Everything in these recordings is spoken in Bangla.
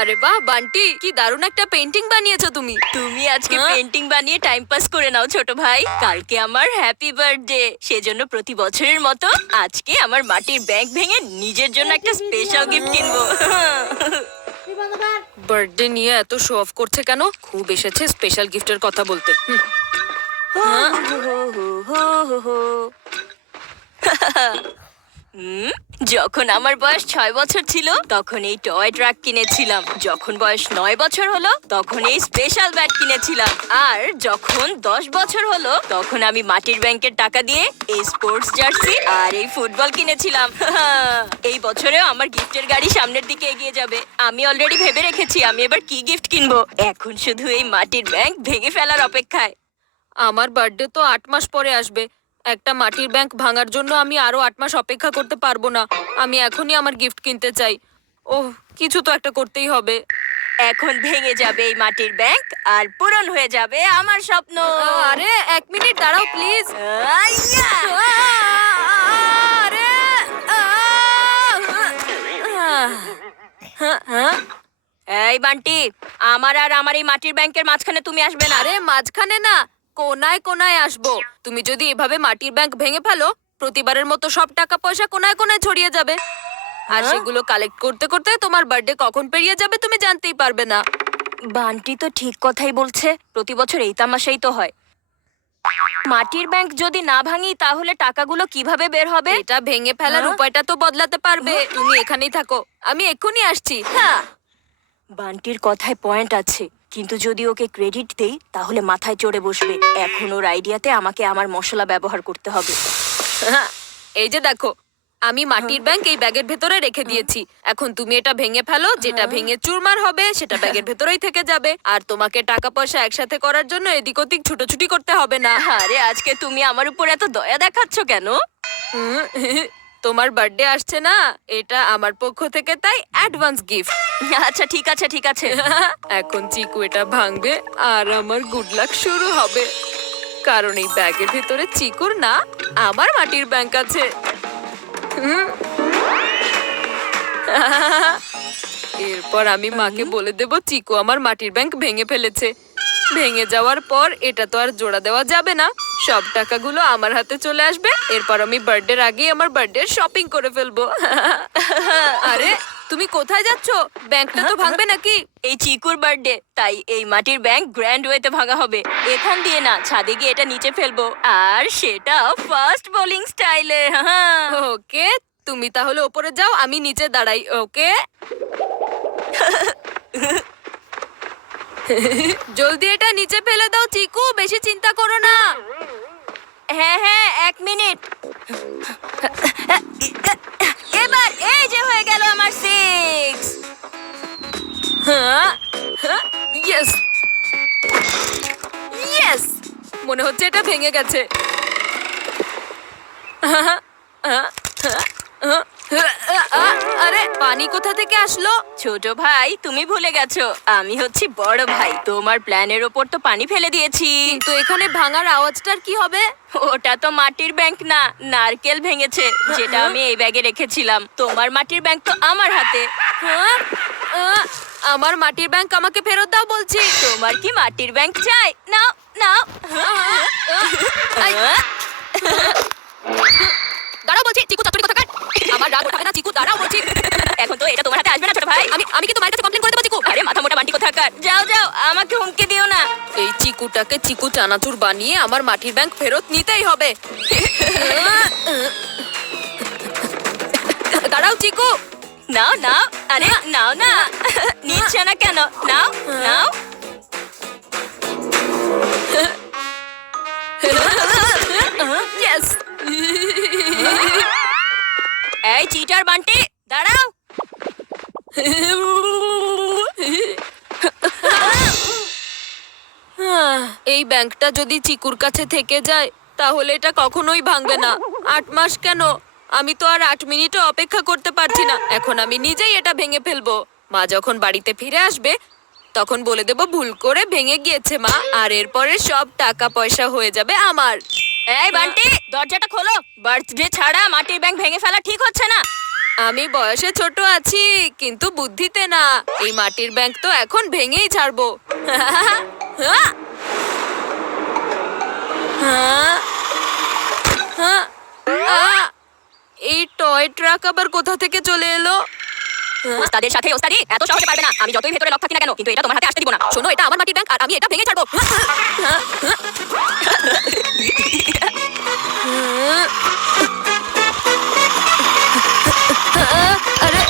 আরে বাহ বান্টি, কি দারুণ একটা পেন্টিং বানিয়েছো তুমি। তুমি আজকে পেন্টিং বানিয়ে টাইম পাস করে নাও ছোট ভাই। কালকে আমার হ্যাপি বার্থডে, সেজন্য প্রতি বছরের মতো আজকে আমার মাটির ব্যাংক ভেঙে নিজের জন্য একটা স্পেশাল গিফট কিনবো। বার্থডে নিয়ে এত শো অফ করছে কেন? খুব এসেছে স্পেশাল গিফটের কথা বলতে। যখন আমার বয়স 6 বছর ছিল তখন এই টয় ট্রাক কিনেছিলাম। যখন বয়স 9 বছর হলো তখন এই স্পেশাল ব্যাট কিনেছিলাম। আর যখন 10 বছর হলো তখন আমি মাটির ব্যাংকের টাকা দিয়ে এই স্পোর্টস জার্সি আর এই ফুটবল কিনেছিলাম। এই বছরেও আমার গিফটের গাড়ি সামনের দিকে এগিয়ে যাবে। আমি অলরেডি ভেবে রেখেছি আমি এবার কি গিফট কিনবো। এখন শুধু এই মাটির ব্যাংক ভেঙে ফেলার অপেক্ষায়। আমার বার্থডে তো 8 মাস পরে আসবে। একটা মাটির ব্যাংক ভাঙার জন্য আমি আরো 8 মাস অপেক্ষা করতে পারবো না। আমি এখনই আমার গিফট কিনতে চাই। ওহ, কিছু তো একটা করতেই হবে। এখন ভেঙে যাবে এই মাটির ব্যাংক আর পূরণ হয়ে যাবে আমার স্বপ্ন। আরে 1 মিনিট দাঁড়াও প্লিজ। আইয়া! আরে এই বান্টি, আমার আর আমার এই মাটির ব্যাংকের মাঝখানে তুমি আসবে না। আরে মাঝখানে না, কোনায় কোনায় আসবো। তুমি যদি এভাবে মাটির ব্যাংক ভেঙে ফেলো, প্রতিবারের মতো সব টাকা পয়সা কোনায় কোনায় ছড়িয়ে যাবে। আর সেগুলো কালেক্ট করতে করতে তোমার বার্থডে কখন পেরিয়ে যাবে তুমি জানতেই পারবে না। বান্টি তো ঠিক কথাই বলছে, প্রতি বছর এই তামাশাই তো হয়। মাটির ব্যাংক যদি না ভাঙি তাহলে টাকাগুলো কিভাবে বের হবে? এটা ভেঙে ফেলার উপায়টা তো বদলাতে পারবে। তুমি এখানেই থাকো, আমি এক্ষুনি আসছি। হ্যাঁ, বান্টির কথায় পয়েন্ট আছে, কিন্তু যদি ওকে ক্রেডিট দেই তাহলে মাথায় চড়ে বসবে। এখন ওর আইডিয়াতে আমাকে আমার মশলা ব্যবহার করতে হবে। এই যে দেখো, আমি মাটির ব্যাংক এই ব্যাগের ভেতরে রেখে দিয়েছি। এখন তুমি এটা ভেঙে ফেলো, যেটা ভেঙে চুরমার হবে সেটা ব্যাগের ভেতরেই থেকে যাবে। আর তোমাকে টাকা পয়সা একসাথে করার জন্য এদিক ওদিক ছুটোছুটি করতে হবে না। আরে আজকে তুমি আমার উপর এত দয়া দেখাচ্ছ কেন? তোমার বার্থডে আসছে না, এটা আমার পক্ষ থেকে তাই অ্যাডভান্স গিফট। আচ্ছা ঠিক আছে ঠিক আছে। এখন চিকু এটা ভাঙবে আর আমার গুড লাক শুরু হবে। কারণ এই ব্যাগের ভেতরে চিকুর না, আমার মাটির ব্যাংক আছে। এরপর আমি মাকে বলে দেব চিকু আমার মাটির ব্যাংক ভেঙে ফেলেছে। ভেঙে যাওয়ার পর এটা তো আর জোড়া দেওয়া যাবে না, সব টাকাগুলো আমার হাতে চলে আসবে। এরপর আমি বার্থডের আগেই আমার বার্থডে শপিং করে ফেলবো। আরে তুমি কোথায় যাচ্ছ? ব্যাংকটা তো ভাঙবে নাকি? এই চিকুর বার্থডে, তাই এই মাটির ব্যাংক গ্র্যান্ড ওয়েতে ভাঙা হবে। এখান দিয়ে না, ছাদে গিয়ে এটা নিচে ফেলবো, আর সেটা ফাস্ট বোলিং স্টাইলে। ওকে, তুমি তাহলে ওপরে যাও, আমি নিচে দাঁড়াই। ওকে। জলদি এটা নিচে ফেলে দাও চিকু, বেশি চিন্তা করো না। হ্যাঁ হ্যাঁ, 1 মিনিট। এবার এই যে হয়ে গেল আমার 6। ইয়েস ইয়েস, মনে হচ্ছে এটা ভেঙে গেছে। আরে পানি কোথা থেকে আসলো? ছোট ভাই, তুমি ভুলে গেছো আমি হচ্ছি বড় ভাই। তোমার প্ল্যানের ওপর তো পানি ফেলে দিয়েছি। কিন্তু এখানে ভাঙার আওয়াজটার কি হবে? ওটা তো মাটির ব্যাংক না, নারকেল ভেঙেছে, যেটা আমি এই ব্যাগে রেখেছিলাম। তোমার মাটির ব্যাংক তো আমার হাতে। আমার মাটির ব্যাংক আমাকে ফেরত দাও বলছি। তোমার কি মাটির ব্যাংক চাই? নাও নাও। দাঁড়াও বলছি, চিকু চাতুরি কোথাকার। আমার রাগ ওঠাবে না চিকু, দাঁড়াও বলছি। এখন তো এটা তোমার হাতে আসবে না ছোট ভাই। আমি কি তোমার কাছে কমপ্লেইন করে দেবো চিকু? আরে মাথা মোটা বান্টি কোথাকার, যাও যাও, আমাকে হুমকি দিও না। এই চিকুটাকে চিকু চানাচুর বানিয়ে আমার মাটির ব্যাংক ফেরত নিতেই হবে। দাঁড়াও চিকু। নাও নাও, আরে নাও না। নিচ্ছে না কেন? নাও নাও। ইয়েস। এই চিটার বান্টি, দাঁড়াও। এই ব্যাংকটা যদি চিকুর কাছে থেকে যায় তাহলে এটা কখনোই ভাঙবে না। 8 মাস কেন, আমি তো আর 8 মিনিটও অপেক্ষা করতে পারছি না। এখন আমি নিজেই এটা ভেঙে ফেলবো। মা যখন বাড়িতে ফিরে আসবে তখন বলে দেব ভুল করে ভেঙে গিয়েছে মা, আর এরপরে সব টাকা পয়সা হয়ে যাবে আমার। এই বান্টি, দরজাটা খোলো। বার্থডে ছাড়া মাটির ব্যাংক ভেঙে ফেলা ঠিক হচ্ছে না। আমি বয়সে ছোট আছি কিন্তু বুদ্ধিতে না। এই মাটির ব্যাংক তো এখন ভেঙেই ছাড়বো। এই টয় ট্রাক আবার কোথা থেকে চলে এলো? ওস্তাদের সাথে ওস্তাদি এত সহজে পারবে না। আমি যতই ভেতরে লক থাকি না কেন, কিন্তু এটা তোমার হাতে আসতে দিব না। শোনো, এটা আমার মাটির ব্যাংক আর আমি এটা ভেঙে ছাড়বো। আরে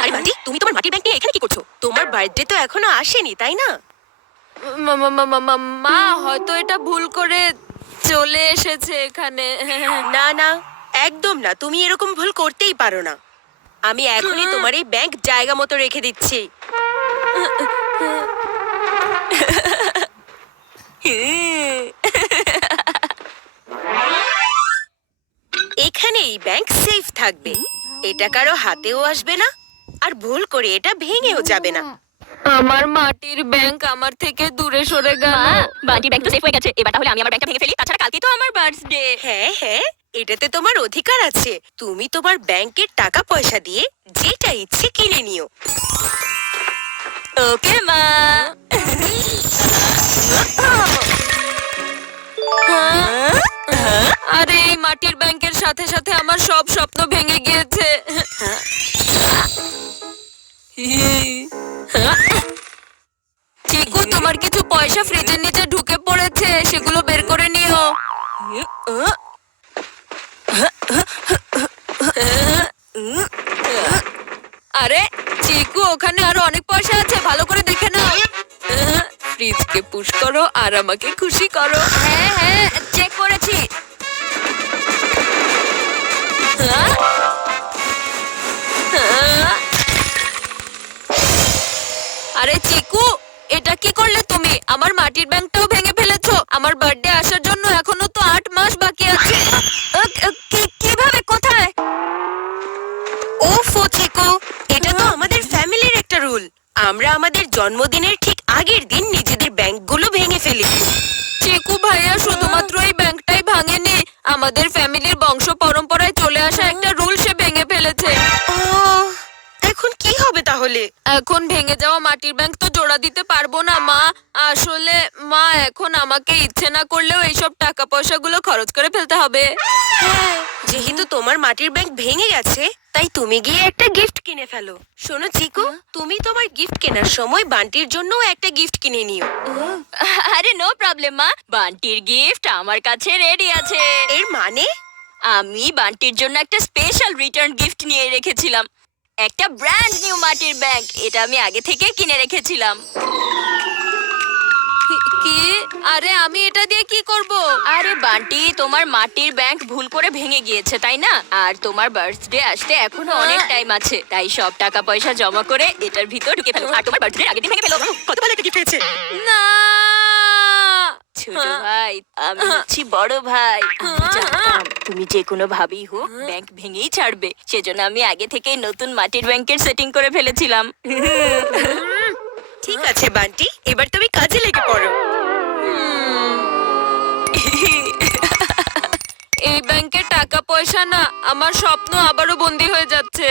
আরে বান্টি, তুমি তোমার মাটির ব্যাংক নিয়ে এখানে কি করছো? তোমার বার্থডে তো এখনো আসেনি, তাই না? মা, হয়তো এটা ভুল করে চলে এসেছে এখানে। না না, একদম না। তুমি এরকম ভুল করতেই পারো না। আমি এখনই তোমার এই ব্যাংক জায়গা মতো রেখে দিচ্ছি। এখানে এই ব্যাংক সেফ থাকবে। এটা কারো হাতেও আসবে না, আর ভুল করে এটা ভেঙেও যাবে না। আমার মাটির ব্যাংক আমার থেকে দূরে সরে গেল। মা, বান্টির ব্যাংক তো সেফ হয়ে গেছে। এবার তাহলে আমি আমার ব্যাংকটা ভেঙে ফেলি। তাছাড়া কালকে তো আমার বার্থডে। হ্যাঁ হ্যাঁ, এটাতে তোমার অধিকার আছে। তুমি তোমার ব্যাংকের টাকা পয়সা দিয়ে যেটা ইচ্ছে কিনে নিও। ওকে মা। আরে এই মাটির ব্যাংকের সাথে সাথে আমার সব স্বপ্ন ভেঙে গিয়েছে। চিকু, তোমার কিছু পয়সা ফ্রিজের নিচে ঢুকে পড়েছে, সেগুলো বের করে নিও। আরে চিকু, ওখানে আরো অনেক পয়সা আছে, ভালো করে দেখে নাও। ফ্রিজকে পুশ করো আর আমাকে খুশি করো। হ্যাঁ হ্যাঁ, চেক করেছি। আরে চিকু, এটা কি করলে তুমি? আমার মাটির ব্যাংকটাও ভেঙে ফেলেছো। আমার বার্থডে আসার জন্য এখনো তো 8 মাস বাকি আছে। কিভাবে, কোথায়? ওফো চিকু, এটা তো আমাদের ফ্যামিলির একটা রুল। আমরা আমাদের জন্মদিনের ঠিক আগের দিন নিজেদের ব্যাংকগুলো ভেঙে ফেলি। চিকু ভাইয়া শুধুমাত্র এই ব্যাংকটাই ভাঙেনি, আমাদের ফ্যামিলির বংশ পরম্পরায় চলে আসা একটা রুল সে ভেঙে ফেলেছে। ও, এখন কি হবে তাহলে? এখন ভেঙে যাওয়া মাটির ব্যাংক তো জোড়া দিতে পারবো না মা। আসলে মা, এখন আমাকে ইচ্ছে না করলেও এইসব টাকা পয়সাগুলো খরচ করে ফেলতে হবে। হ্যাঁ, যেহেতু তোমার মাটির ব্যাংক ভেঙে গেছে, তাই তুমি গিয়ে একটা গিফট কিনে ফেলো। শোনো চিকু, তুমি তোমার গিফট কেনার সময় বান্টির জন্য একটা গিফট কিনে নিও। আরে নো প্রবলেম মা, বান্টির গিফট আমার কাছে রেডি আছে। এর মানে? আমি বান্টির জন্য একটা স্পেশাল রিটার্ন গিফট নিয়ে রেখেছিলাম। একটা ব্র্যান্ড নিউ মাটির ব্যাংক। এটা আমি আগে থেকে কিনে রেখেছিলাম। কি? আরে আমি এটা দিয়ে কি করব? আরে বান্টি, তোমার মাটির ব্যাংক ভুল করে ভেঙে গিয়েছে, তাই না? আর তোমার বার্থডে আসতে এখনো অনেক টাইম আছে, তাই সব টাকা পয়সা জমা করে এটার ভিতর ঢুকে ফেলো আর তোমার বার্থডে আগের দিন ভেঙে ফেলো। কত ভালো একটা গিফট হয়েছে। না, ছোট ভাই, আমি হচ্ছি বড় ভাই। আমি জানতাম তুমি যে কোনো ভাবেই হোক ব্যাংক ভেঙেই ছাড়বে, সেজন্য আমি আগে থেকেই নতুন মাটির ব্যাংকের সেটিং করে ফেলেছিলাম। ঠিক আছে বান্টি, এবার তুমি কাজে লেগে পড়ো। এই ব্যাংকে টাকা পয়সা না, আমার স্বপ্ন আবারও বন্দী হয়ে যাচ্ছে।